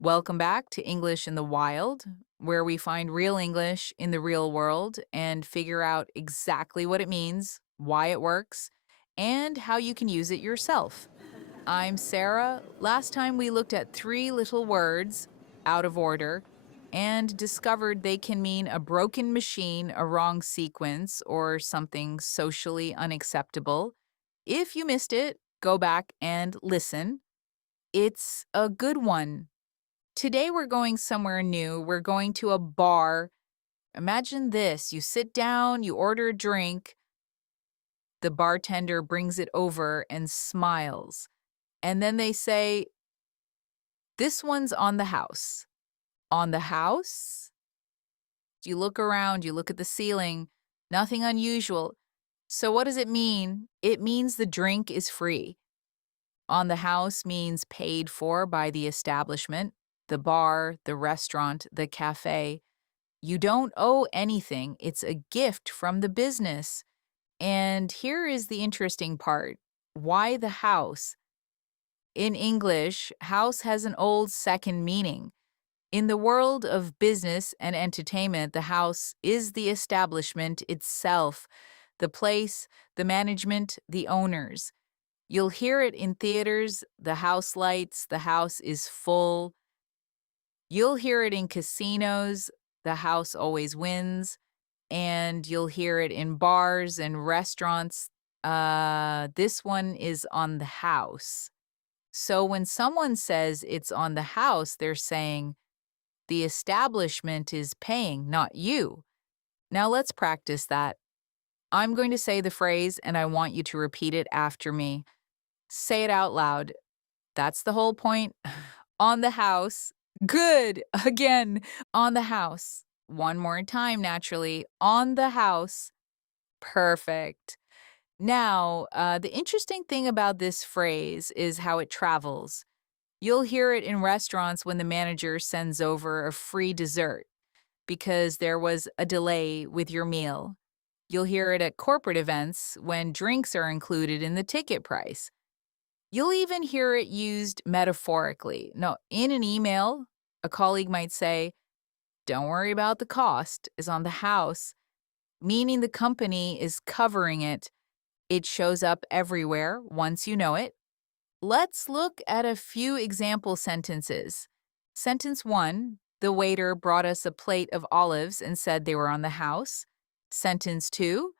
Welcome back to English in the Wild, where we find real English in the real world and figure out exactly what it means, why it works, and how you can use it yourself. I'm Sarah. Last time we looked at three little words out of order and discovered they can mean a broken machine, a wrong sequence, or something socially unacceptable. If you missed it, go back and listen. It's a good one. Today we're going somewhere new. We're going to a bar. Imagine this. You sit down, you order a drink, the bartender brings it over and smiles. And then they say, "This one's on the house." On the house? You look around, you look at the ceiling, nothing unusual. So what does it mean? It means the drink is free. On the house means paid for by the establishment, the bar, the restaurant, the cafe. You don't owe anything. It's a gift from the business. And here is the interesting part. Why the house? In English, house has an old second meaning. In the world of business and entertainment, the house is the establishment itself, the place, the management, the owners. You'll hear it in theaters, the house lights, the house is full. You'll hear it in casinos, the house always wins. And you'll hear it in bars and restaurants. This one is on the house. So when someone says it's on the house, they're saying the establishment is paying, not you. Now let's practice that. I'm going to say the phrase and I want you to repeat it after me. Say it out loud. That's the whole point. On the house. Good. Again, on the house. One more time, naturally. On the house. Perfect. Now, the interesting thing about this phrase is how it travels. You'll hear it in restaurants when the manager sends over a free dessert because there was a delay with your meal. You'll hear it at corporate events when drinks are included in the ticket price. You'll even hear it used metaphorically. No, in an email, a colleague might say, "Don't worry about the cost, is on the house," meaning the company is covering it. It shows up everywhere once you know it. Let's look at a few example sentences. Sentence 1, the waiter brought us a plate of olives and said they were on the house. Sentence 2,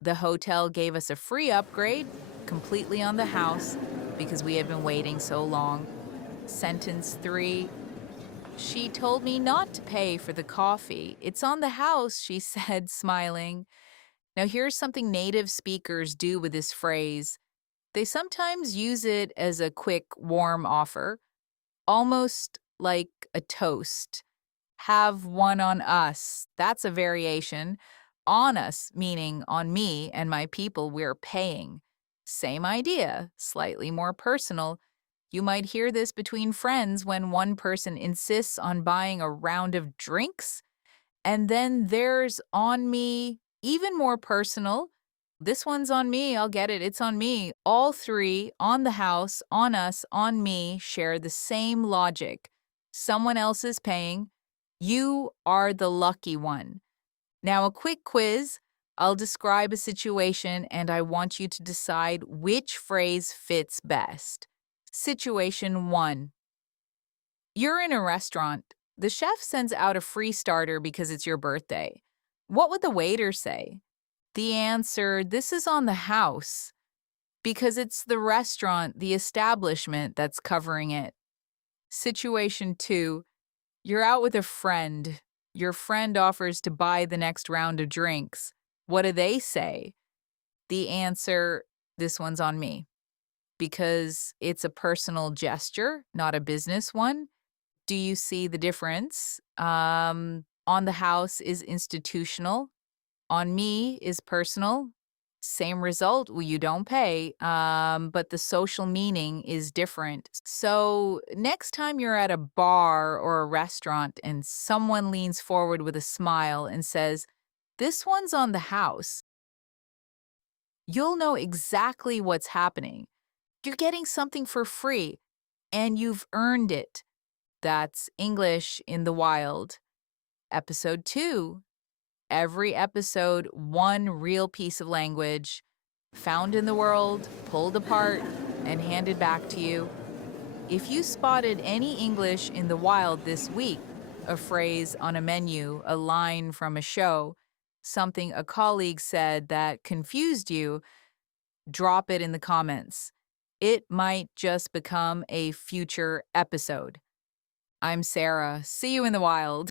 the hotel gave us a free upgrade, completely on the house, because we had been waiting so long. Sentence 3, she told me not to pay for the coffee. It's on the house, she said, smiling. Now, here's something native speakers do with this phrase. They sometimes use it as a quick, warm offer, almost like a toast. Have one on us. That's a variation. On us, meaning on me and my people, we're paying. Same idea, slightly more personal. You might hear this between friends when one person insists on buying a round of drinks, and then there's on me, even more personal. This one's on me. I'll get it. It's on me. All three, on the house, on us, on me, share the same logic. Someone else is paying. You are the lucky one. Now, a quick quiz. I'll describe a situation and I want you to decide which phrase fits best. Situation 1. You're in a restaurant. The chef sends out a free starter because it's your birthday. What would the waiter say? The answer, this is on the house, because it's the restaurant, the establishment that's covering it. Situation 2, you're out with a friend. Your friend offers to buy the next round of drinks. What do they say? The answer, this one's on me, because it's a personal gesture, not a business one. Do you see the difference? On the house is institutional. On me is personal. Same result. Well, you don't pay, but the social meaning is different. So next time you're at a bar or a restaurant and someone leans forward with a smile and says, "This one's on the house," you'll know exactly what's happening. You're getting something for free and you've earned it. That's English in the Wild. Episode 2. Every episode, one real piece of language found in the world, pulled apart, and handed back to you. If you spotted any English in the wild this week, a phrase on a menu, a line from a show, something a colleague said that confused you, drop it in the comments. It might just become a future episode. I'm Sarah. See you in the wild.